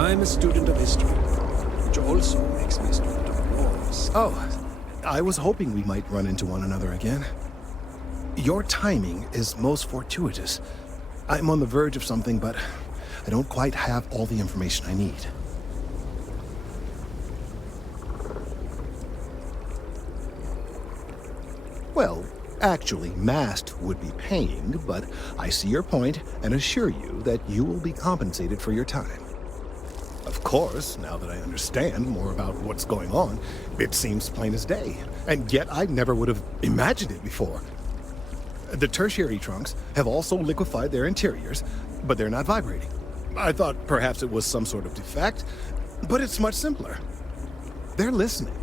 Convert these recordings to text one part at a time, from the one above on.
I'm a student of history, which also makes me a student of laws. Oh, I was hoping we might run into one another again. Your timing is most fortuitous. I'm on the verge of something, but I don't quite have all the information I need. Well, actually, Mast would be paying, but I see your point and assure you that you will be compensated for your time. Of course, now that I understand more about what's going on, it seems plain as day, and yet I never would have imagined it before. The tertiary trunks have also liquefied their interiors, but they're not vibrating. I thought perhaps it was some sort of defect, but it's much simpler. They're listening.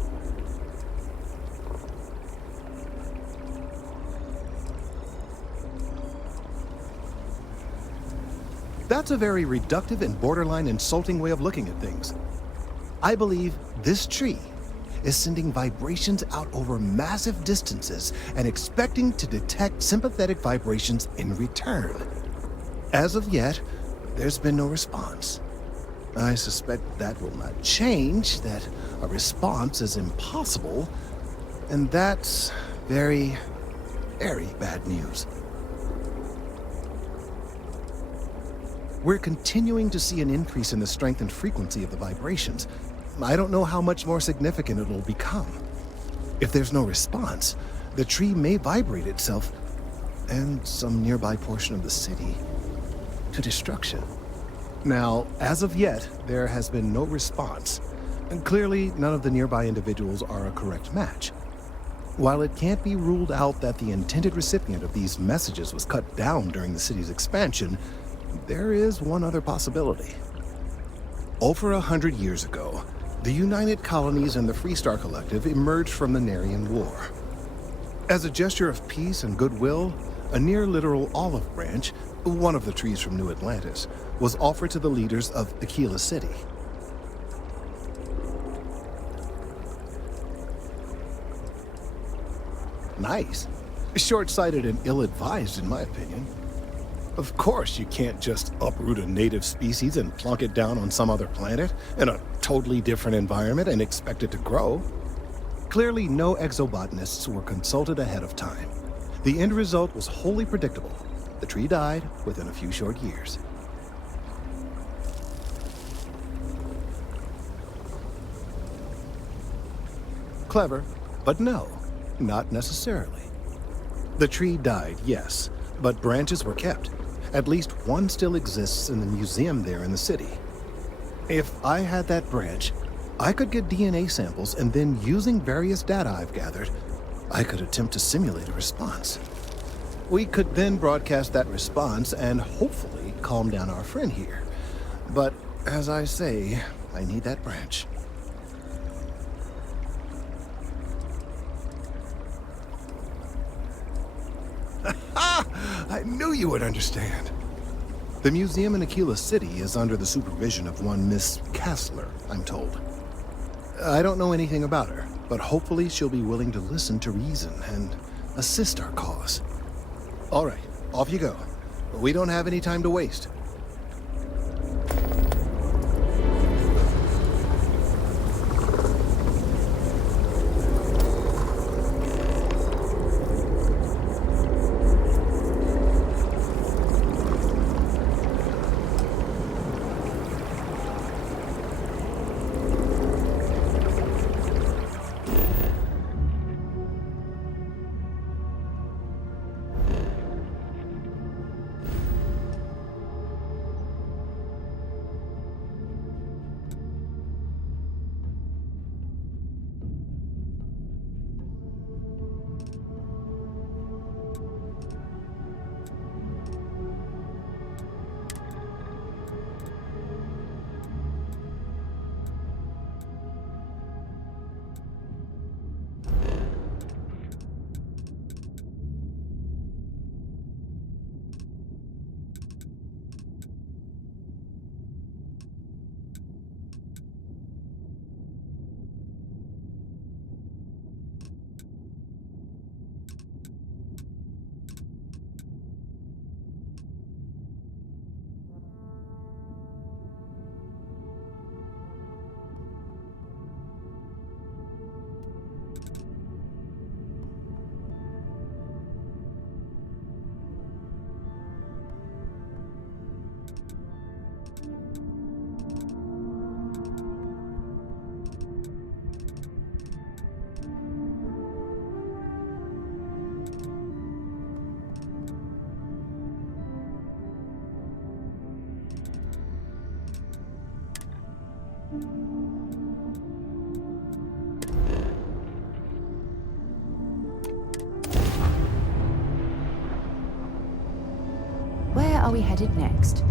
That's a very reductive and borderline insulting way of looking at things. I believe this tree is sending vibrations out over massive distances and expecting to detect sympathetic vibrations in return. As of yet, there's been no response. I suspect that will not change, that a response is impossible, and that's very, very bad news. We're continuing to see an increase in the strength and frequency of the vibrations. I don't know how much more significant it'll become. If there's no response, the tree may vibrate itself, and some nearby portion of the city, to destruction. Now, as of yet, there has been no response, and clearly none of the nearby individuals are a correct match. While it can't be ruled out that the intended recipient of these messages was cut down during the city's expansion, there is one other possibility. Over 100 years ago, the United Colonies and the Freestar Collective emerged from the Narian War. As a gesture of peace and goodwill, a near-literal olive branch, one of the trees from New Atlantis, was offered to the leaders of Aquila City. Nice. Short-sighted and ill-advised, in my opinion. Of course, you can't just uproot a native species and plunk it down on some other planet in a totally different environment and expect it to grow. Clearly, no exobotanists were consulted ahead of time. The end result was wholly predictable. The tree died within a few short years. Clever, but no, not necessarily. The tree died, yes, but branches were kept. At least one still exists in the museum there in the city. If I had that branch, I could get DNA samples, and then using various data I've gathered, I could attempt to simulate a response. We could then broadcast that response and hopefully calm down our friend here. But as I say, I need that branch. I knew you would understand. The museum in Aquila City is under the supervision of one Miss Kassler, I'm told. I don't know anything about her, but hopefully she'll be willing to listen to reason and assist our cause. All right, off you go. We don't have any time to waste. Where are we headed next?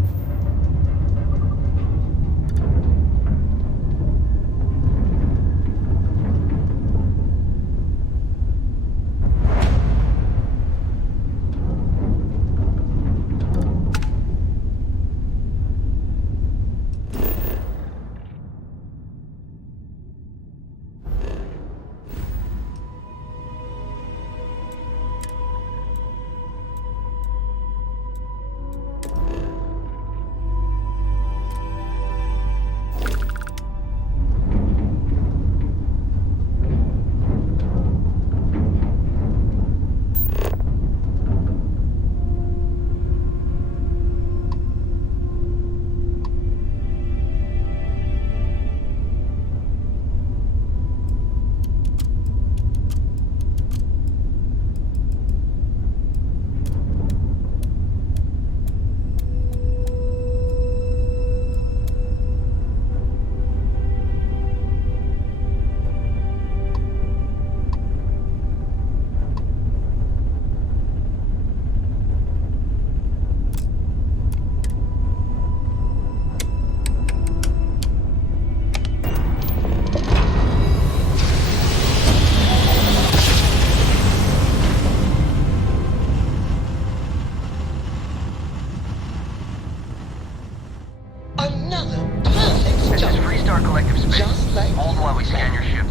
Another perfect This is jump. Freestar Collective Space. Just like Hold while we scan your ship.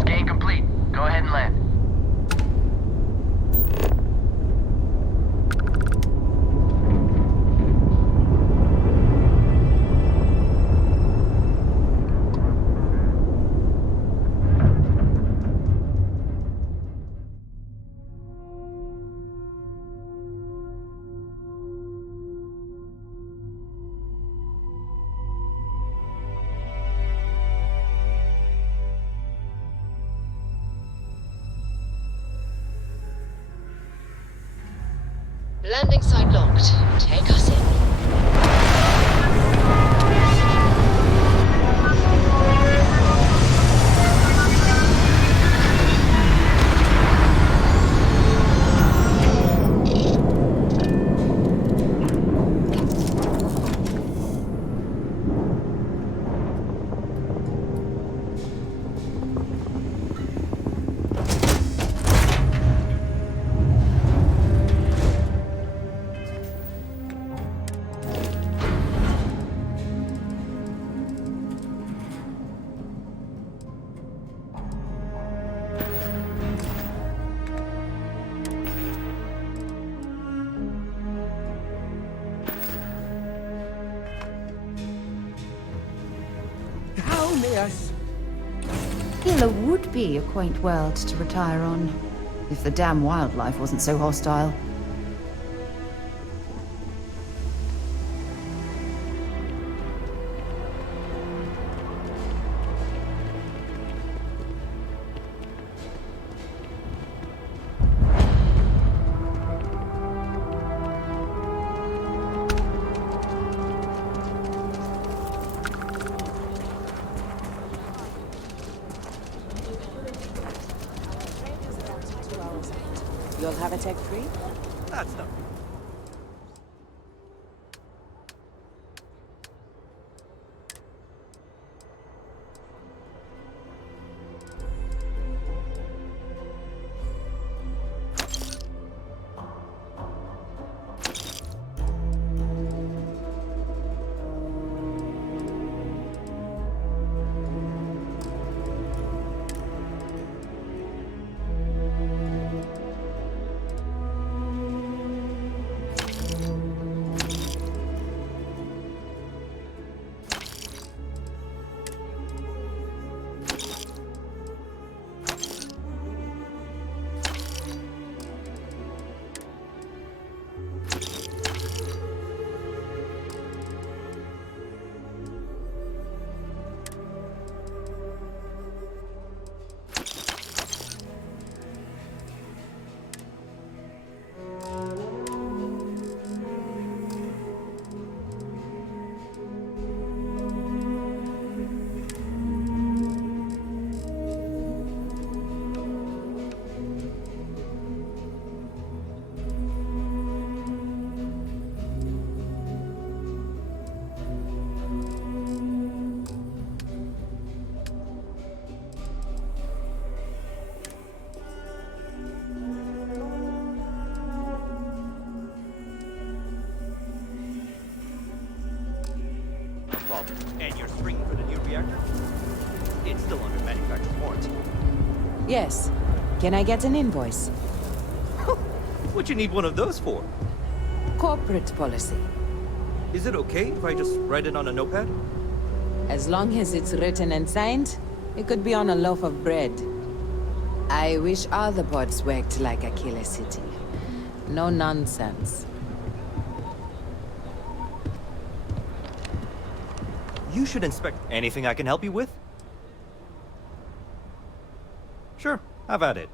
Scan complete. Go ahead and land. landing site locked. Take us in. How may I... Hilla would be a quaint world to retire on, if the damn wildlife wasn't so hostile. You'll have a tech free? That's not... And you're springing for the new reactor? It's still under manufacturer's warranty. Yes. Can I get an invoice? What you need one of those for? Corporate policy. Is it okay if I just write it on a notepad? As long as it's written and signed, it could be on a loaf of bread. I wish all the pods worked like Aquila City. No nonsense. You should inspect anything I can help you with. Sure, have at it.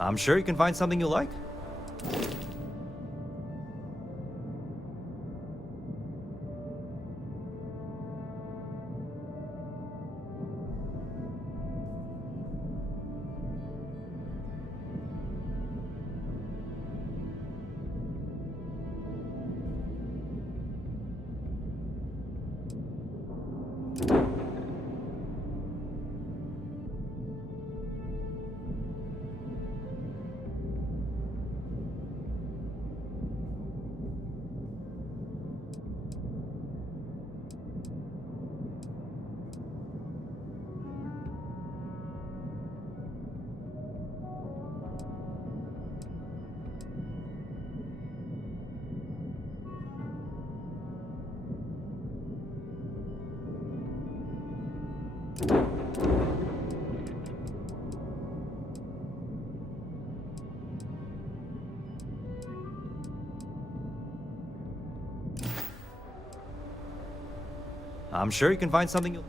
I'm sure you can find something you like. I'm sure you can find something you...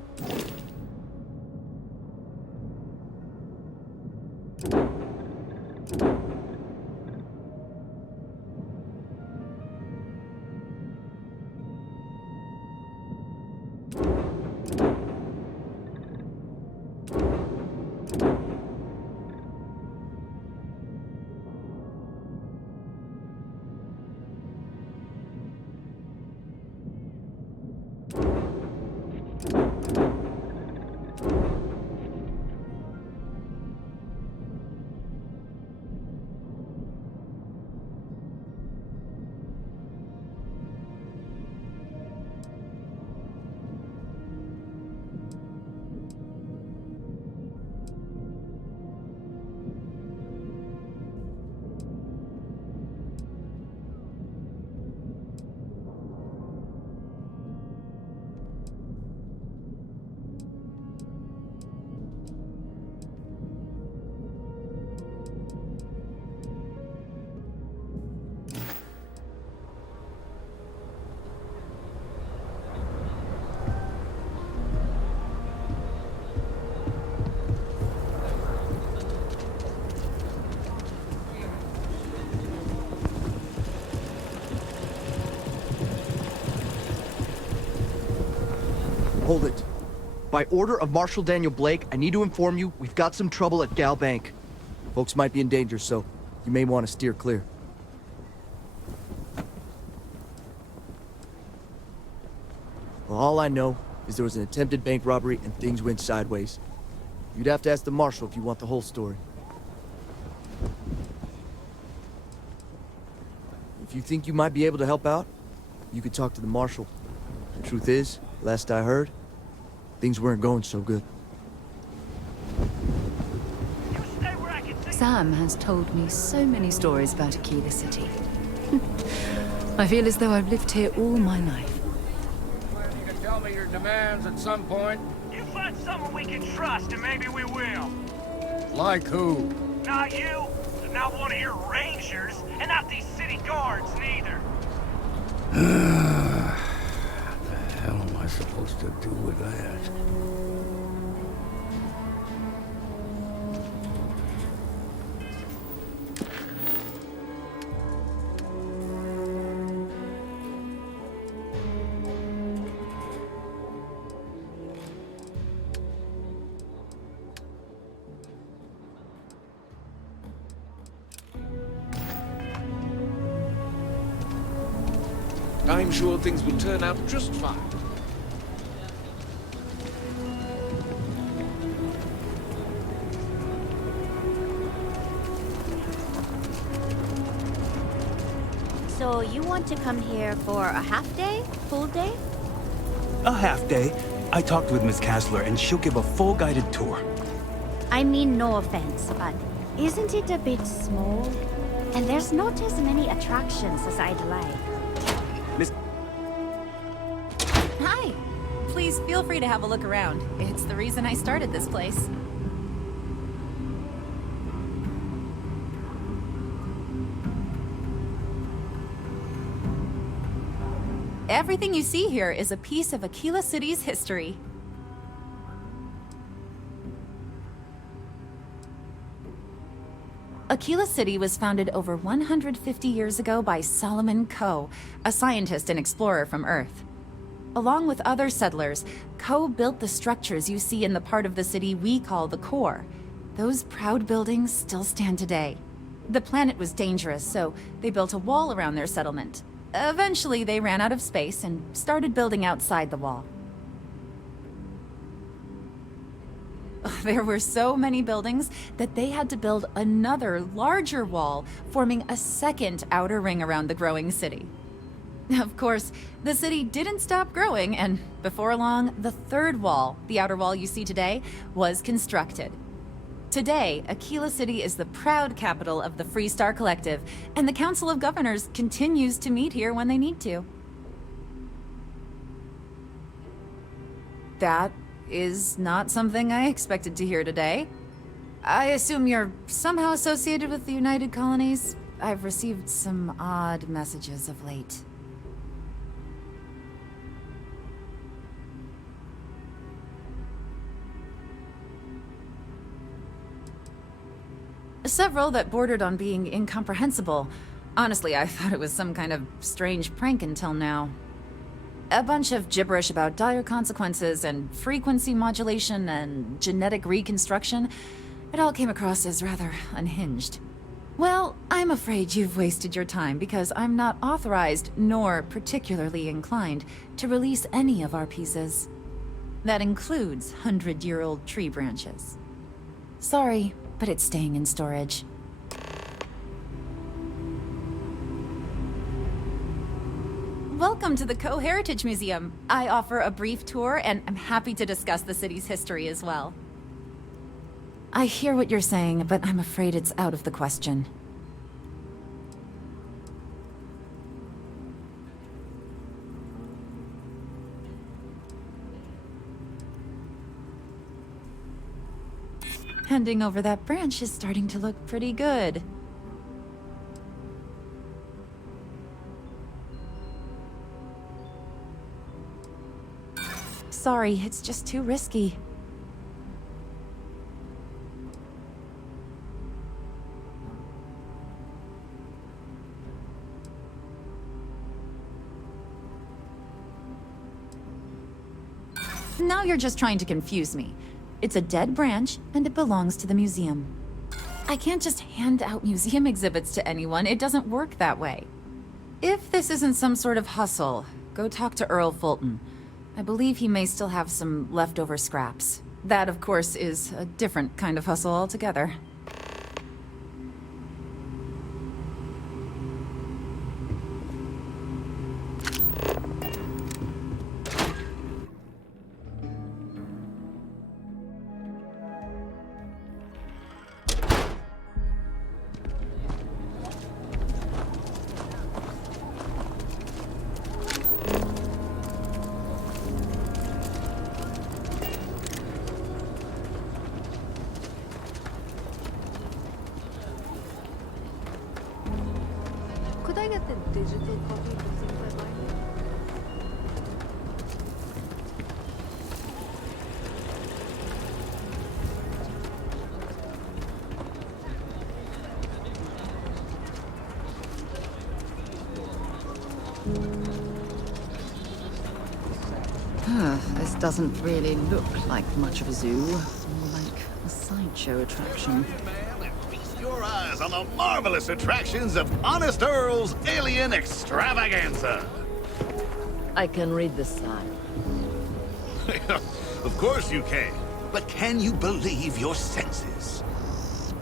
Hold it. By order of Marshal Daniel Blake, I need to inform you we've got some trouble at Gal Bank. Folks might be in danger, so you may want to steer clear. Well, all I know is there was an attempted bank robbery and things went sideways. You'd have to ask the Marshal if you want the whole story. If you think you might be able to help out, you could talk to the Marshal. The truth is, last I heard, things weren't going so good. Sam has told me so many stories about Aquila City. I feel as though I've lived here all my life. You can tell me your demands at some point. You find someone we can trust, and maybe we will. Like who? Not you, not one of your rangers, and not these city guards, neither. What the hell am I supposed to do with that? I'm sure things will turn out just fine. So you want to come here for a half day? Full day? A half day. I talked with Miss Kassler and she'll give a full guided tour. I mean, no offense, but isn't it a bit small? And there's not as many attractions as I'd like. Miss... Hi! Please feel free to have a look around. It's the reason I started this place. Everything you see here is a piece of Aquila City's history. Aquila City was founded over 150 years ago by Solomon Coe, a scientist and explorer from Earth. Along with other settlers, Coe built the structures you see in the part of the city we call the core. Those proud buildings still stand today. The planet was dangerous, so they built a wall around their settlement. Eventually, they ran out of space and started building outside the wall. There were so many buildings that they had to build another, larger wall, forming a second outer ring around the growing city. Of course, the city didn't stop growing, and before long, the third wall, the outer wall you see today, was constructed. Today, Aquila City is the proud capital of the Freestar Collective, and the Council of Governors continues to meet here when they need to. That is not something I expected to hear today. I assume you're somehow associated with the United Colonies? I've received some odd messages of late. Several that bordered on being incomprehensible. Honestly, I thought it was some kind of strange prank until now. A bunch of gibberish about dire consequences and frequency modulation and genetic reconstruction. It all came across as rather unhinged. Well, I'm afraid you've wasted your time because I'm not authorized nor particularly inclined to release any of our pieces. That includes 100-year-old tree branches. Sorry, but it's staying in storage. Welcome to the Coe Heritage Museum. I offer a brief tour, and I'm happy to discuss the city's history as well. I hear what you're saying, but I'm afraid it's out of the question. Handing over that branch is starting to look pretty good. Sorry, it's just too risky. Now you're just trying to confuse me. It's a dead branch, and it belongs to the museum. I can't just hand out museum exhibits to anyone. It doesn't work that way. If this isn't some sort of hustle, go talk to Earl Fulton. I believe he may still have some leftover scraps. That, of course, is a different kind of hustle altogether. Could I get the digital copy of the Simplify Bible? This doesn't really look like much of a zoo. More like a sideshow attraction. Your eyes on the marvelous attractions of Honest Earl's Alien Extravaganza. I can read the sign. Of course you can. But can you believe your senses?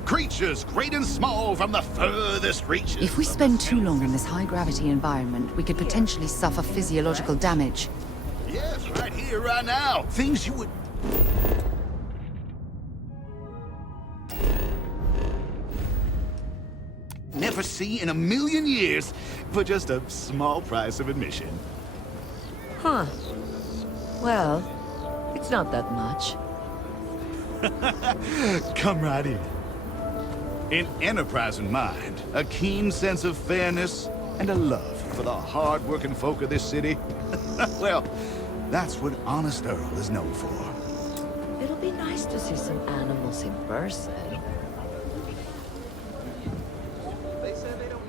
Creatures great and small from the furthest reaches. If we spend too long in this high-gravity environment, we could potentially suffer physiological damage. Yes, right here, right now. Things you would... never see in a million years for just a small price of admission. Huh. Well, it's not that much. Come right in. An enterprising mind, a keen sense of fairness, and a love for the hard-working folk of this city. Well, that's what Honest Earl is known for. It'll be nice to see some animals in person.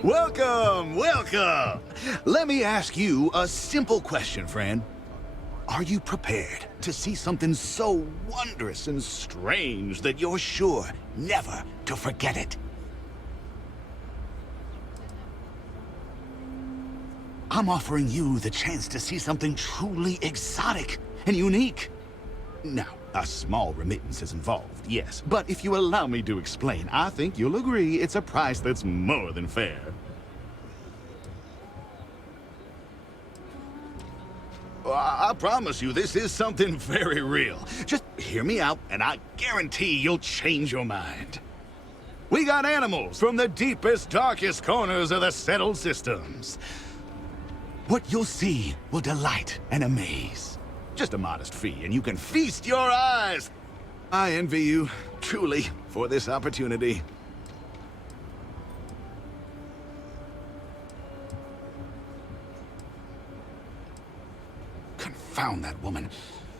Welcome, welcome! Let me ask you a simple question, friend. Are you prepared to see something so wondrous and strange that you're sure never to forget it? I'm offering you the chance to see something truly exotic and unique. Now, a small remittance is involved, yes, but if you allow me to explain, I think you'll agree it's a price that's more than fair. I promise you, this is something very real. Just hear me out, and I guarantee you'll change your mind. We got animals from the deepest, darkest corners of the settled systems. What you'll see will delight and amaze. Just a modest fee, and you can feast your eyes. I envy you, truly, for this opportunity. Confound that woman.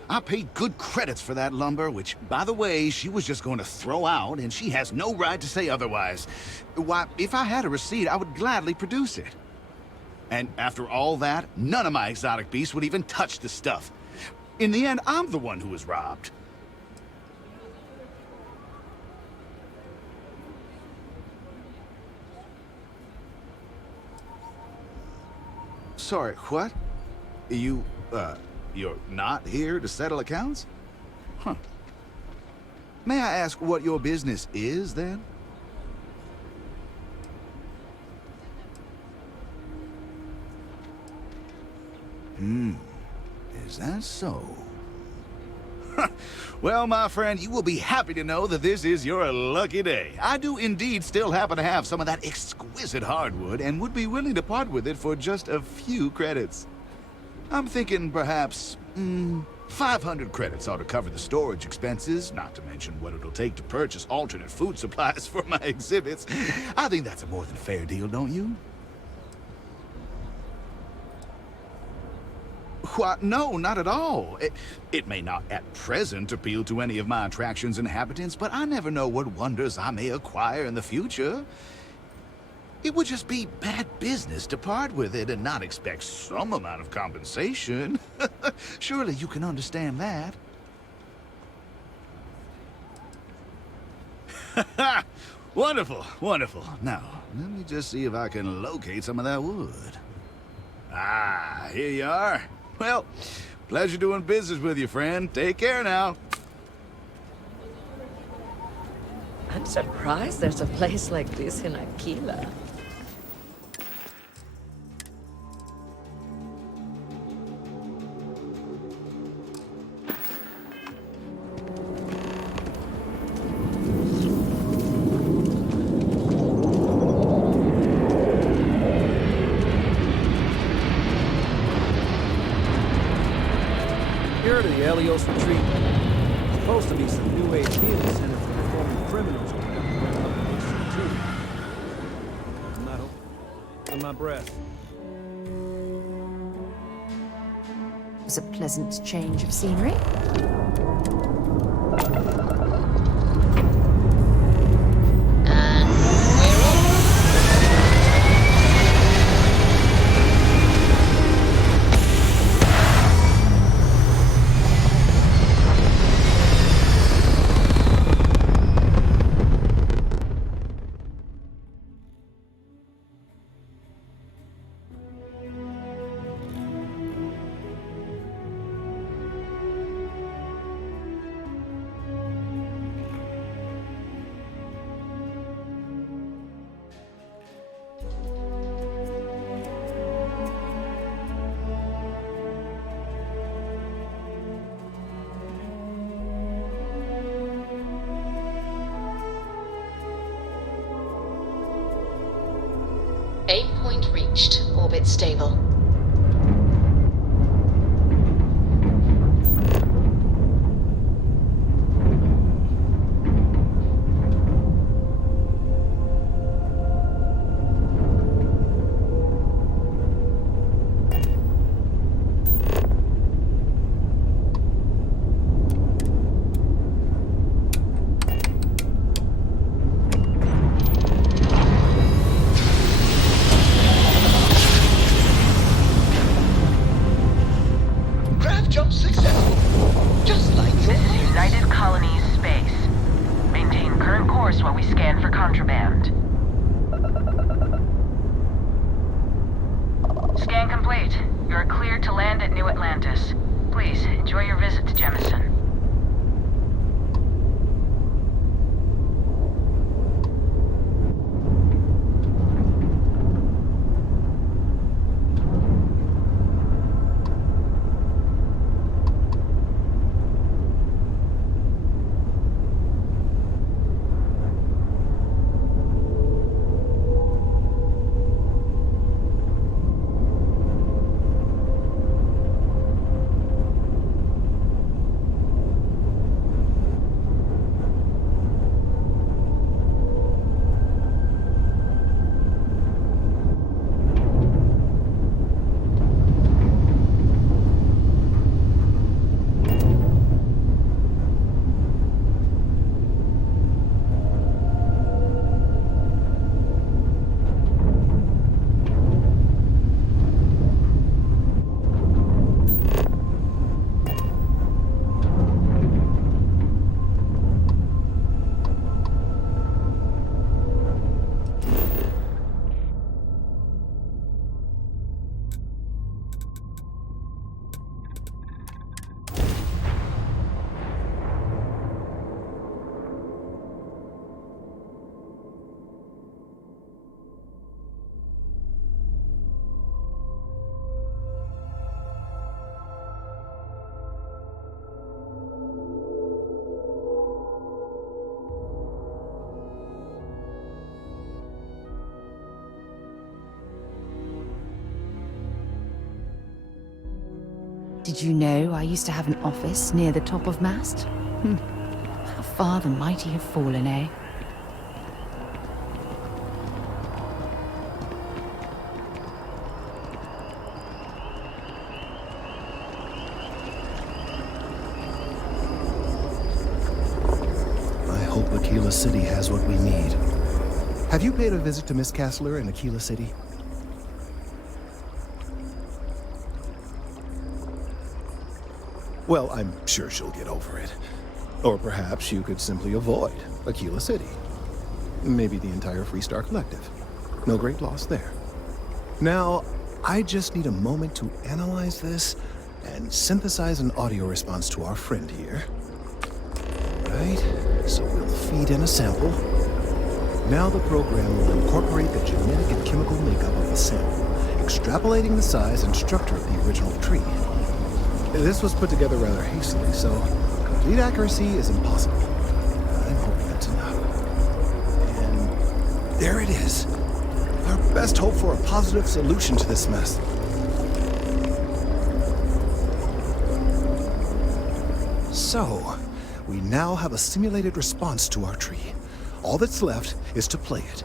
I paid good credits for that lumber, which, by the way, she was just going to throw out, and she has no right to say otherwise. Why, if I had a receipt, I would gladly produce it. And after all that, none of my exotic beasts would even touch the stuff. In the end, I'm the one who was robbed. Sorry, what? You're not here to settle accounts? Huh. May I ask what your business is, then? Is that so? Well, my friend, you will be happy to know that this is your lucky day. I do indeed still happen to have some of that exquisite hardwood and would be willing to part with it for just a few credits. I'm thinking perhaps, 500 credits ought to cover the storage expenses, not to mention what it'll take to purchase alternate food supplies for my exhibits. I think that's a more than fair deal, don't you? What? No, not at all. It may not at present appeal to any of my attraction's inhabitants, but I never know what wonders I may acquire in the future. It would just be bad business to part with it and not expect some amount of compensation. Surely you can understand that. Wonderful, wonderful. Now, let me just see if I can locate some of that wood. Ah, here you are. Well, pleasure doing business with you, friend. Take care now. I'm surprised there's a place like this in Aquila. Here to the Helios retreat. Supposed to be some new age healing center for reforming criminals. I'm not holding my breath. It was a pleasant change of scenery. Aim point reached. Orbit stable. Jump successful. Just like your This is United Colonies Space. Maintain current course while we scan for contraband. Scan complete. You are cleared to land at New Atlantis. Please, enjoy your visit to Jemison. Did you know I used to have an office near the top of mast? How far the mighty have fallen, eh? I hope Aquila City has what we need. Have you paid a visit to Miss Castler in Aquila City? Well, I'm sure she'll get over it. Or perhaps you could simply avoid Aquila City. Maybe the entire Freestar Collective. No great loss there. Now, I just need a moment to analyze this and synthesize an audio response to our friend here. Right, so we'll feed in a sample. Now the program will incorporate the genetic and chemical makeup of the sample, extrapolating the size and structure of the original tree. This was put together rather hastily, so complete accuracy is impossible. I'm hoping that's enough. And there it is. Our best hope for a positive solution to this mess. So, we now have a simulated response to our tree. All that's left is to play it.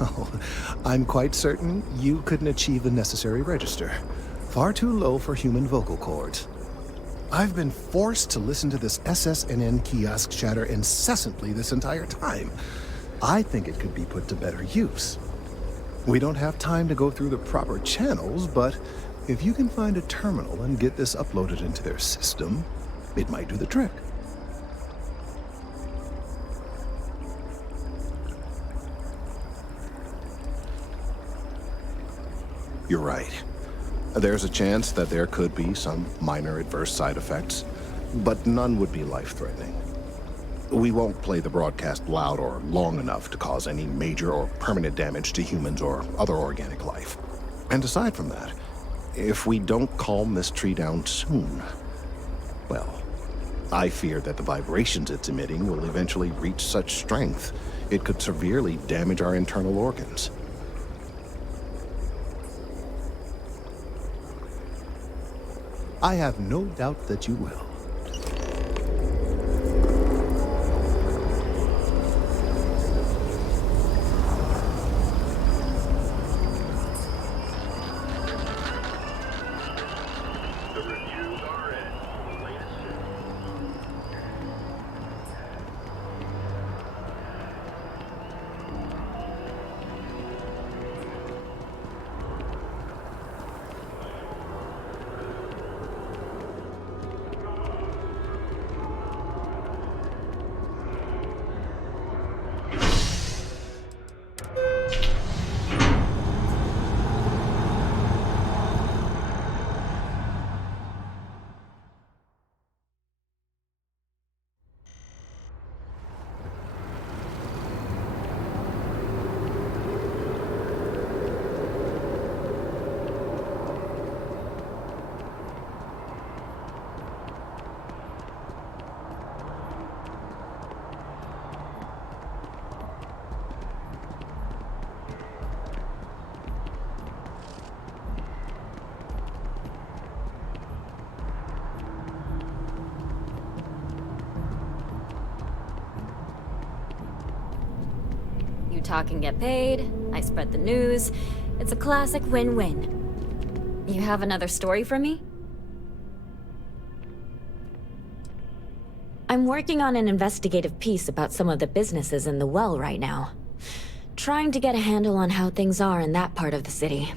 Oh, I'm quite certain you couldn't achieve the necessary register. Far too low for human vocal cords. I've been forced to listen to this SSNN kiosk chatter incessantly this entire time. I think it could be put to better use. We don't have time to go through the proper channels, but if you can find a terminal and get this uploaded into their system, it might do the trick. You're right. There's a chance that there could be some minor adverse side effects, but none would be life-threatening. We won't play the broadcast loud or long enough to cause any major or permanent damage to humans or other organic life. And aside from that, if we don't calm this tree down soon, well, I fear that the vibrations it's emitting will eventually reach such strength it could severely damage our internal organs. I have no doubt that you will. You talk and get paid, I spread the news. It's a classic win-win. You have another story for me? I'm working on an investigative piece about some of the businesses in the well right now. Trying to get a handle on how things are in that part of the city.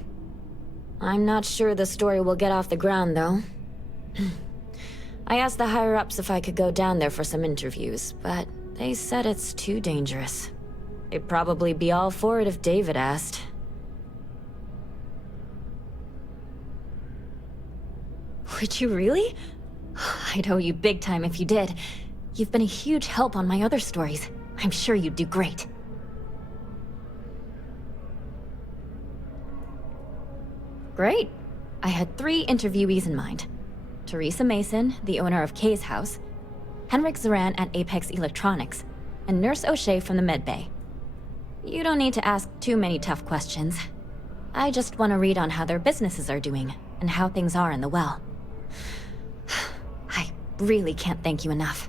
I'm not sure the story will get off the ground, though. I asked the higher-ups if I could go down there for some interviews, but they said it's too dangerous. They'd probably be all for it if David asked. Would you really? I'd owe you big time if you did. You've been a huge help on my other stories. I'm sure you'd do great. Great. I had 3 interviewees in mind. Teresa Mason, the owner of Kay's house, Henrik Zoran at Apex Electronics, and Nurse O'Shea from the medbay. You don't need to ask too many tough questions. I just want to read on how their businesses are doing, and how things are in the well. I really can't thank you enough.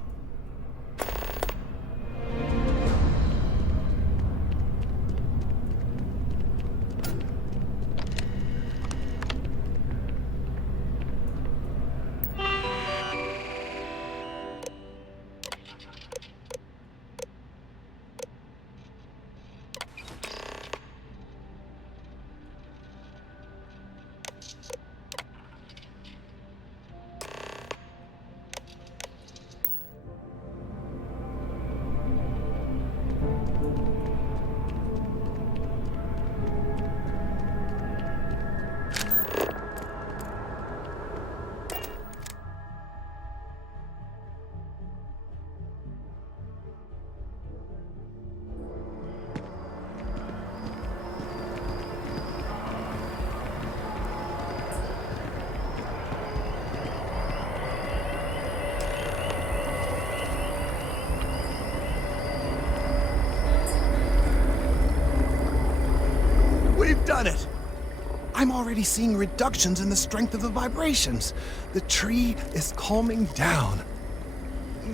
I'm already seeing reductions in the strength of the vibrations. The tree is calming down.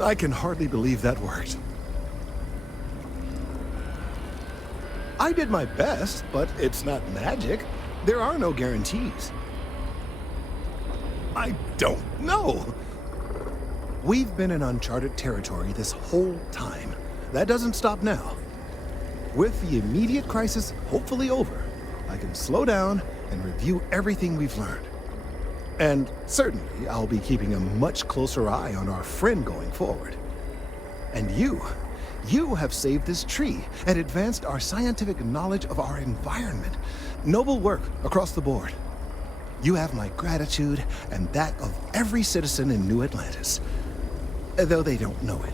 I can hardly believe that worked. I did my best, but it's not magic. There are no guarantees. I don't know. We've been in uncharted territory this whole time. That doesn't stop now. With the immediate crisis hopefully over, I can slow down and review everything we've learned. And certainly, I'll be keeping a much closer eye on our friend going forward. And you have saved this tree and advanced our scientific knowledge of our environment. Noble work across the board. You have my gratitude and that of every citizen in New Atlantis, though they don't know it.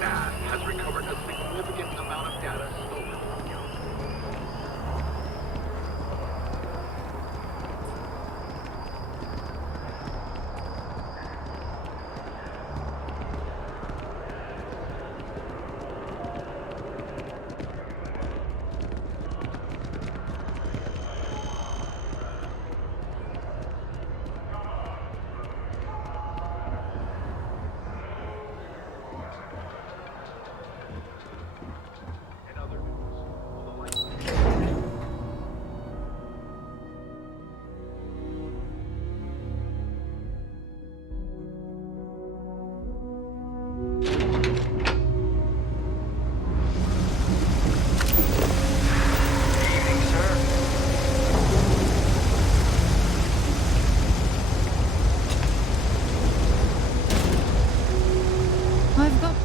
Has recovered a significant amount of data stolen from you.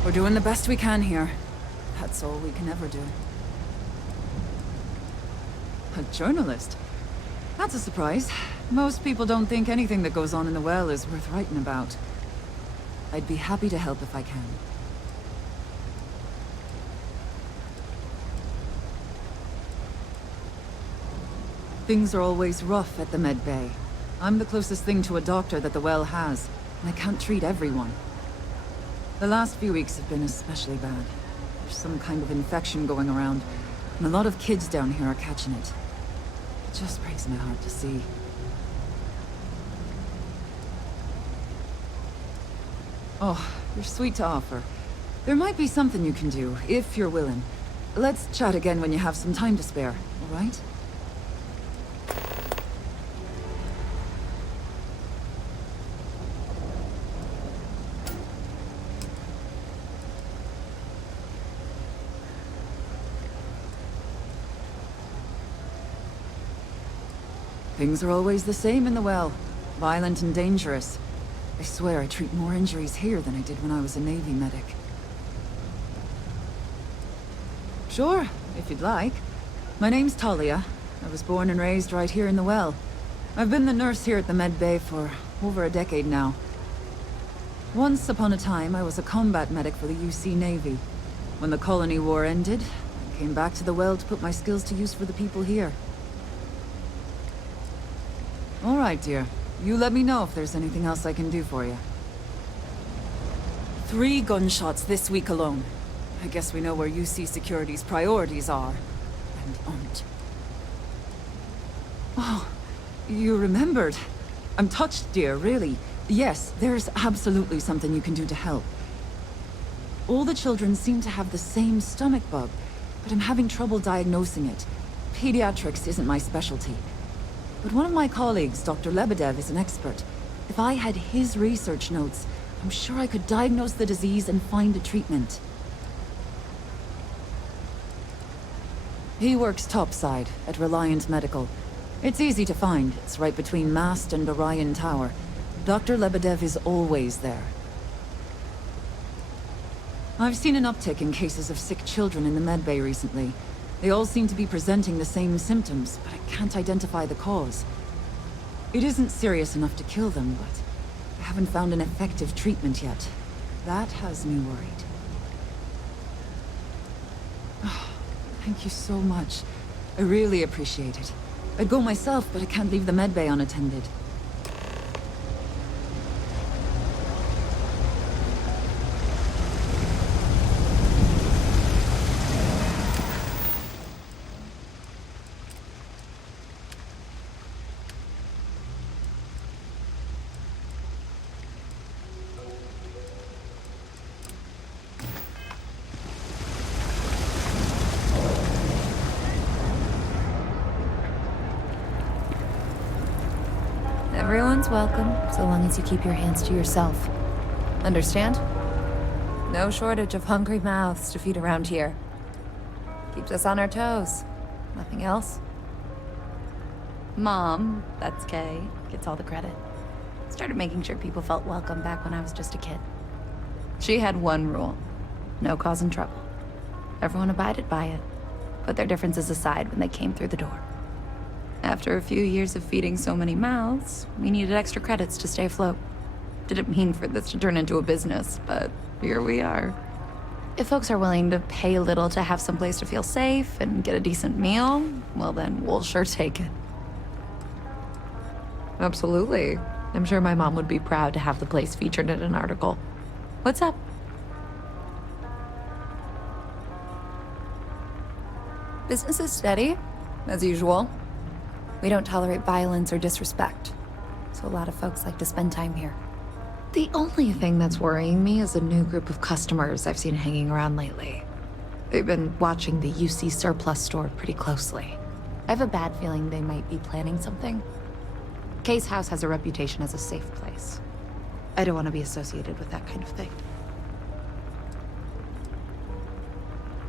We're doing the best we can here. That's all we can ever do. A journalist? That's a surprise. Most people don't think anything that goes on in the well is worth writing about. I'd be happy to help if I can. Things are always rough at the Med Bay. I'm the closest thing to a doctor that the well has, and I can't treat everyone. The last few weeks have been especially bad. There's some kind of infection going around, and a lot of kids down here are catching it. It just breaks my heart to see. Oh, you're sweet to offer. There might be something you can do, if you're willing. Let's chat again when you have some time to spare, all right? Things are always the same in the well. Violent and dangerous. I swear I treat more injuries here than I did when I was a Navy medic. Sure, if you'd like. My name's Talia. I was born and raised right here in the well. I've been the nurse here at the Med Bay for over a decade now. Once upon a time, I was a combat medic for the UC Navy. When the colony war ended, I came back to the well to put my skills to use for the people here. All right, dear. You let me know if there's anything else I can do for you. 3 gunshots this week alone. I guess we know where UC Security's priorities are. And aren't. Oh, you remembered. I'm touched, dear, really. Yes, there's absolutely something you can do to help. All the children seem to have the same stomach bug, but I'm having trouble diagnosing it. Pediatrics isn't my specialty. But one of my colleagues, Dr. Lebedev, is an expert. If I had his research notes, I'm sure I could diagnose the disease and find a treatment. He works topside at Reliant Medical. It's easy to find. It's right between Mast and Orion Tower. Dr. Lebedev is always there. I've seen an uptick in cases of sick children in the Med Bay recently. They all seem to be presenting the same symptoms, but I can't identify the cause. It isn't serious enough to kill them, but I haven't found an effective treatment yet. That has me worried. Oh, thank you so much. I really appreciate it. I'd go myself, but I can't leave the medbay unattended. Everyone's welcome, so long as you keep your hands to yourself. Understand? No shortage of hungry mouths to feed around here. Keeps us on our toes. Nothing else. Mom, that's Kay, gets all the credit. Started making sure people felt welcome back when I was just a kid. She had one rule. No causing trouble. Everyone abided by it. Put their differences aside when they came through the door. After a few years of feeding so many mouths, we needed extra credits to stay afloat. Didn't mean for this to turn into a business, but here we are. If folks are willing to pay a little to have some place to feel safe and get a decent meal, well then, we'll sure take it. Absolutely. I'm sure my mom would be proud to have the place featured in an article. What's up? Business is steady, as usual. We don't tolerate violence or disrespect, so a lot of folks like to spend time here. The only thing that's worrying me is a new group of customers I've seen hanging around lately. They've been watching the UC Surplus store pretty closely. I have a bad feeling they might be planning something. Kay's house has a reputation as a safe place. I don't want to be associated with that kind of thing.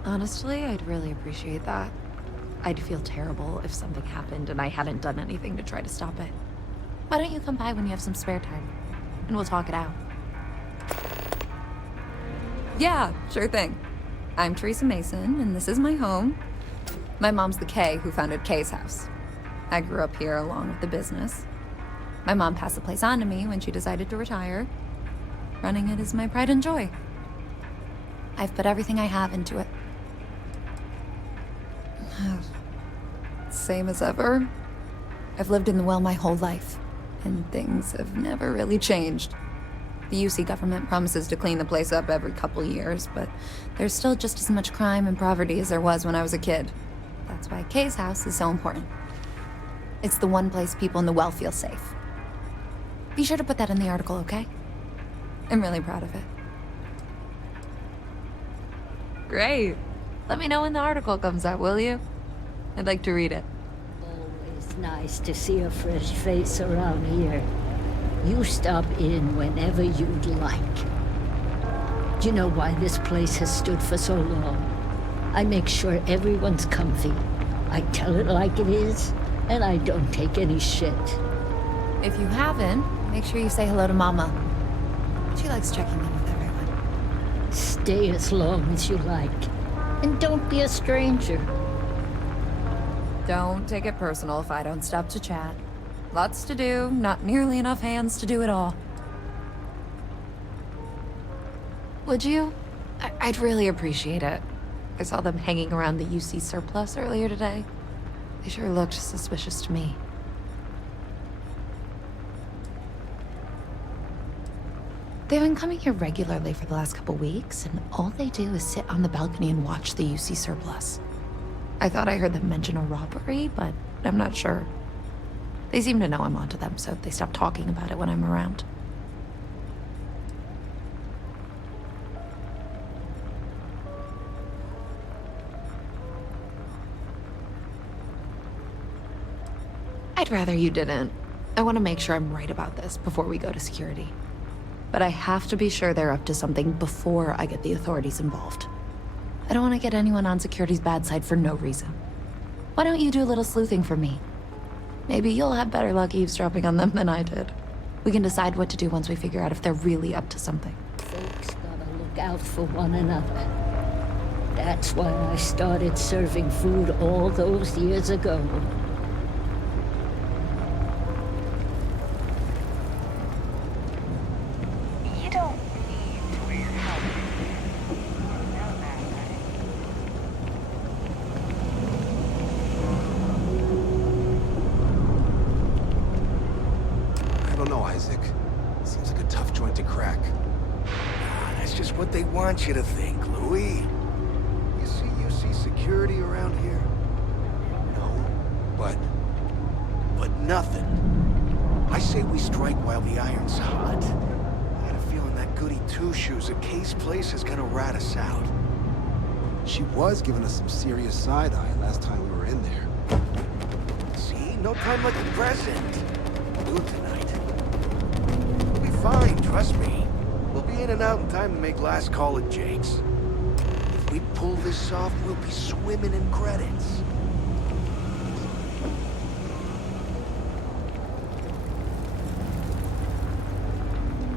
Honestly, I'd really appreciate that. I'd feel terrible if something happened and I hadn't done anything to try to stop it. Why don't you come by when you have some spare time? And we'll talk it out. Yeah, sure thing. I'm Teresa Mason, and this is my home. My mom's the Kay who founded Kay's house. I grew up here along with the business. My mom passed the place on to me when she decided to retire. Running it is my pride and joy. I've put everything I have into it. Same as ever. I've lived in the well my whole life, and things have never really changed. The UC government promises to clean the place up every couple years, but there's still just as much crime and poverty as there was when I was a kid. That's why Kay's house is so important. It's the one place people in the well feel safe. Be sure to put that in the article, okay? I'm really proud of it. Great. Let me know when the article comes out, will you? I'd like to read it. Always nice to see a fresh face around here. You stop in whenever you'd like. Do you know why this place has stood for so long? I make sure everyone's comfy. I tell it like it is, and I don't take any shit. If you haven't, make sure you say hello to Mama. She likes checking in with everyone. Stay as long as you like. And don't be a stranger. Don't take it personal if I don't stop to chat. Lots to do, not nearly enough hands to do it all. Would you? I'd really appreciate it. I saw them hanging around the UC Surplus earlier today. They sure looked suspicious to me. They've been coming here regularly for the last couple weeks, and all they do is sit on the balcony and watch the UC Surplus. I thought I heard them mention a robbery, but I'm not sure. They seem to know I'm onto them, so they stop talking about it when I'm around. I'd rather you didn't. I want to make sure I'm right about this before we go to security. But I have to be sure they're up to something before I get the authorities involved. I don't want to get anyone on security's bad side for no reason. Why don't you do a little sleuthing for me? Maybe you'll have better luck eavesdropping on them than I did. We can decide what to do once we figure out if they're really up to something. Folks gotta look out for one another. That's why I started serving food all those years ago. You don't need to wear your helmet. You know that, right? I don't know, Isaac. Seems like a tough joint to crack. That's just what they want you to think, Louis. You see security around here? No, but nothing. I say we strike while the iron's hot. I had a feeling that goody two-shoes at Kay's place is gonna rat us out. She was giving us some serious side-eye last time we were in there. See? No time like the present. We'll do it tonight. We'll be fine, trust me. We'll be in and out in time to make last call at Jake's. If we pull this off, we'll be swimming in credits.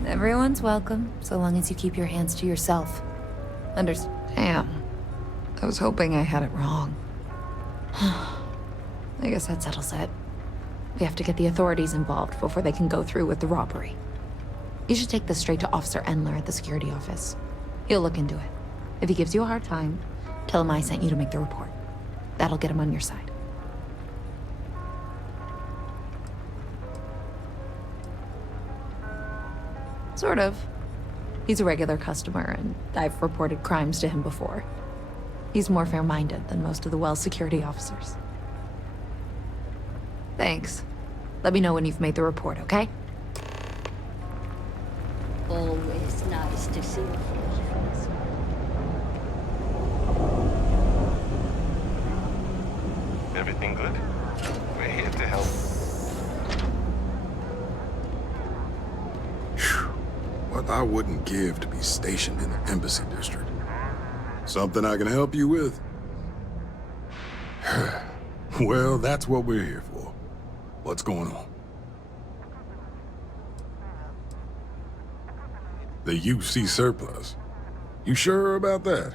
Everyone's welcome, so long as you keep your hands to yourself. Damn. I was hoping I had it wrong. I guess that settles it. We have to get the authorities involved before they can go through with the robbery. You should take this straight to Officer Endler at the security office. He'll look into it. If he gives you a hard time, tell him I sent you to make the report. That'll get him on your side. Sort of. He's a regular customer, and I've reported crimes to him before. He's more fair-minded than most of the Wells security officers. Thanks. Let me know when you've made the report, okay? Always nice to see a fresh face. Everything good? We're here to help. What I wouldn't give to be stationed in the Embassy District. Something I can help you with? Well, that's what we're here for. What's going on? The UC surplus. You sure about that?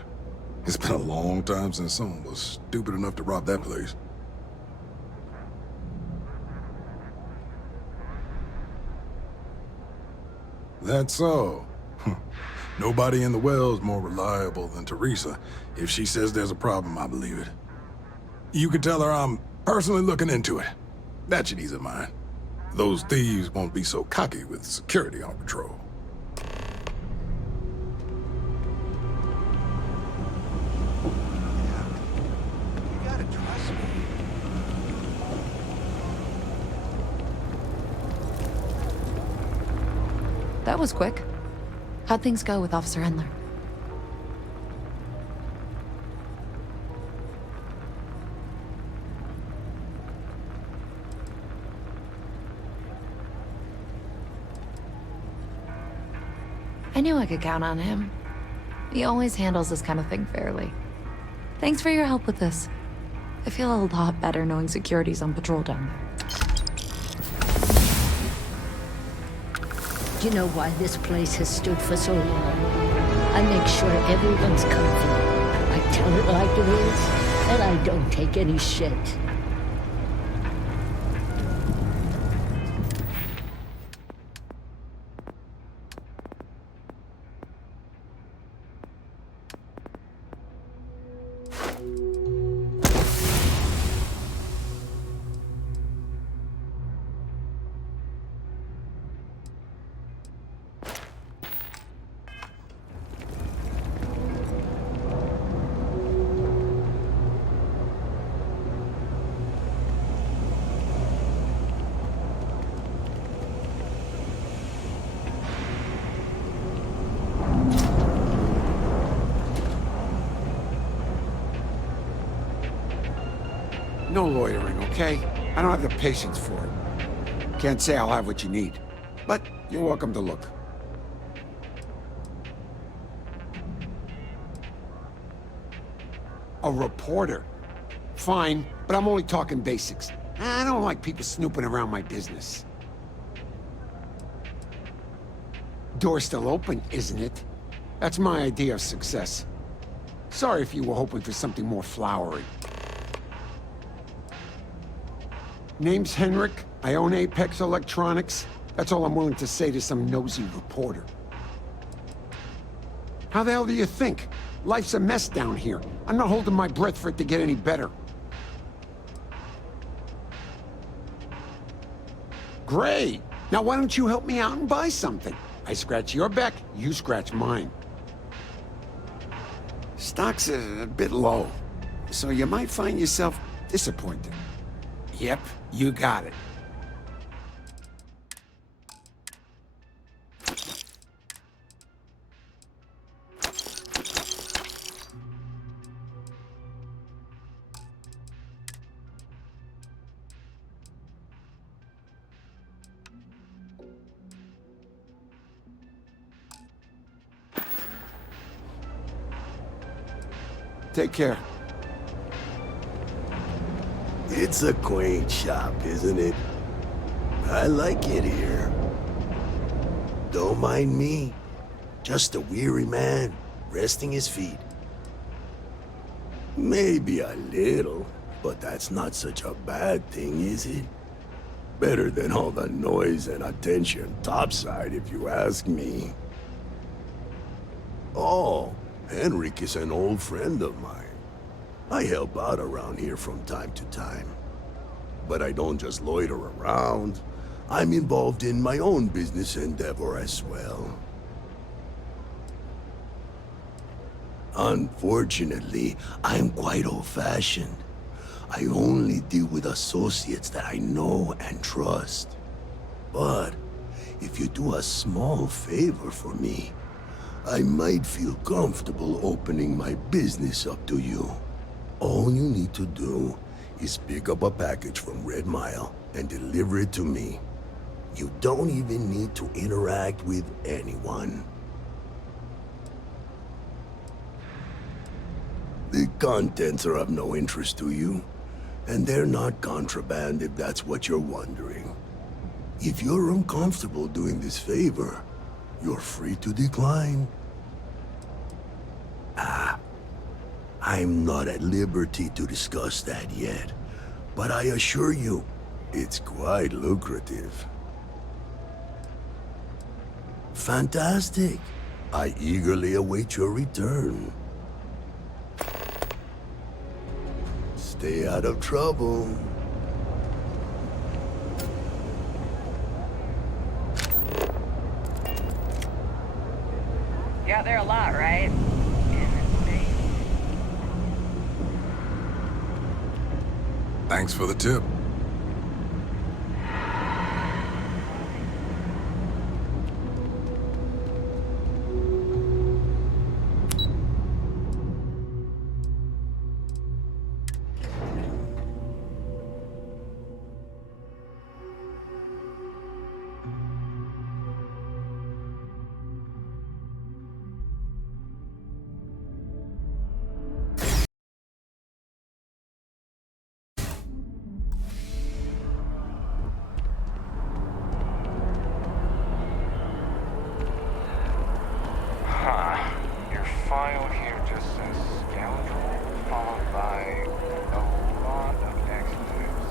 It's been a long time since someone was stupid enough to rob that place. That's so. Nobody in the Well's more reliable than Teresa. If she says there's a problem, I believe it. You can tell her I'm personally looking into it. That should ease her mind. Those thieves won't be so cocky with security on patrol. You gotta trust me. That was quick. How'd things go with Officer Endler? I knew I could count on him. He always handles this kind of thing fairly. Thanks for your help with this. I feel a lot better knowing security's on patrol down there. Do you know why this place has stood for so long? I make sure everyone's comfortable. I tell it like it is, and I don't take any shit. No loitering, okay? I don't have the patience for it. Can't say I'll have what you need, but you're welcome to look. A reporter? Fine, but I'm only talking basics. I don't like people snooping around my business. Door's still open, isn't it? That's my idea of success. Sorry if you were hoping for something more flowery. Name's Henrik. I own Apex Electronics. That's all I'm willing to say to some nosy reporter. How the hell do you think? Life's a mess down here. I'm not holding my breath for it to get any better. Great! Now why don't you help me out and buy something? I scratch your back, you scratch mine. Stock's a bit low, so you might find yourself disappointed. Yep, you got it. Take care. It's a quaint shop, isn't it? I like it here. Don't mind me. Just a weary man, resting his feet. Maybe a little, but that's not such a bad thing, is it? Better than all the noise and attention topside, if you ask me. Oh, Henrik is an old friend of mine. I help out around here from time to time. But I don't just loiter around. I'm involved in my own business endeavor as well. Unfortunately, I'm quite old-fashioned. I only deal with associates that I know and trust. But if you do a small favor for me, I might feel comfortable opening my business up to you. All you need to do is pick up a package from Red Mile and deliver it to me. You don't even need to interact with anyone. The contents are of no interest to you, and they're not contraband if that's what you're wondering. If you're uncomfortable doing this favor, you're free to decline. I'm not at liberty to discuss that yet, but I assure you, it's quite lucrative. Fantastic. I eagerly await your return. Stay out of trouble. You out there a lot, right? Thanks for the tip. Your file here just says scoundrel, followed by a lot of expletives.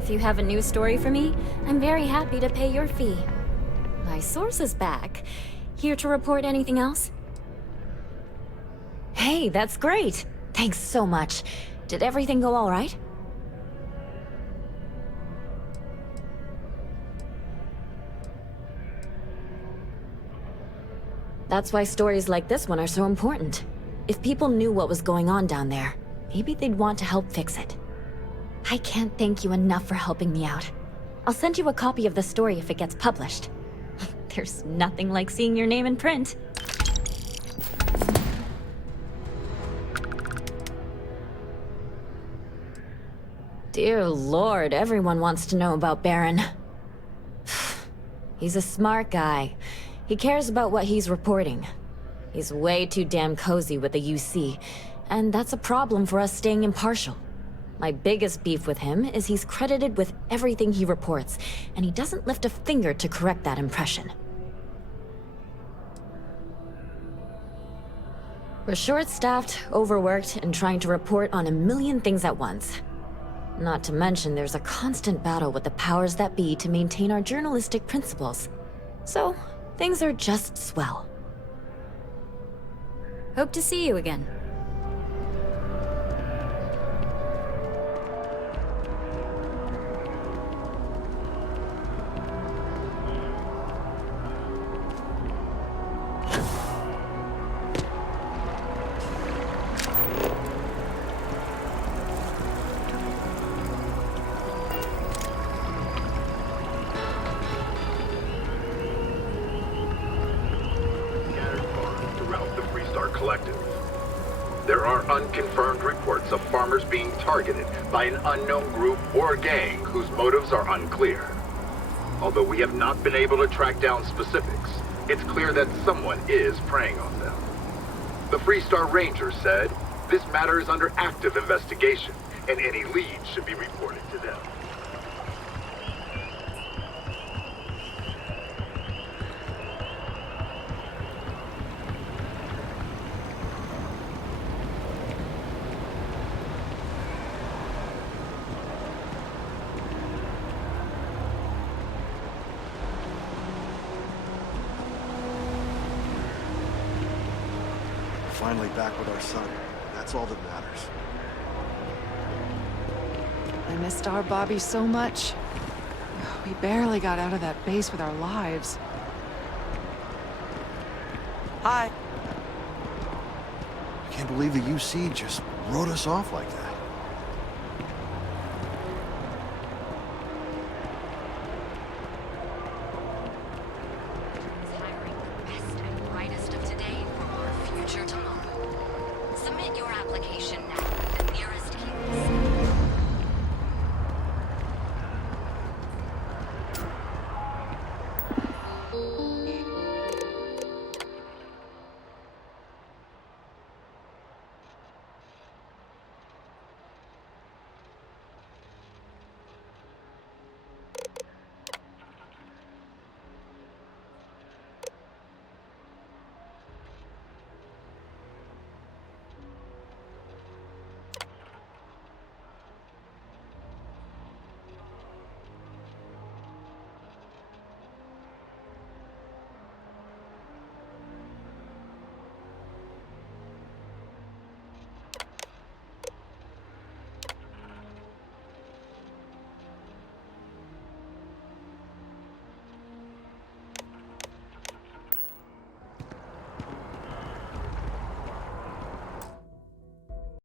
If you have a news story for me, I'm very happy to pay your fee. My source is back. Here to report anything else? Hey, that's great. Thanks so much. Did everything go all right? That's why stories like this one are so important. If people knew what was going on down there, maybe they'd want to help fix it. I can't thank you enough for helping me out. I'll send you a copy of the story if it gets published. There's nothing like seeing your name in print. Dear Lord, everyone wants to know about Baron. He's a smart guy. He cares about what he's reporting. He's way too damn cozy with the UC, and that's a problem for us staying impartial. My biggest beef with him is he's credited with everything he reports, and he doesn't lift a finger to correct that impression. We're short-staffed, overworked, and trying to report on a million things at once. Not to mention there's a constant battle with the powers that be to maintain our journalistic principles. So, things are just swell. Hope to see you again. There are unconfirmed reports of farmers being targeted by an unknown group or gang whose motives are unclear. Although we have not been able to track down specifics, it's clear that someone is preying on them. The Freestar Ranger said, this matter is under active investigation, and any leads should be reported to them. Finally back with our son. That's all that matters. I missed our Bobby so much. We barely got out of that base with our lives. Hi. I can't believe the UC just wrote us off like that.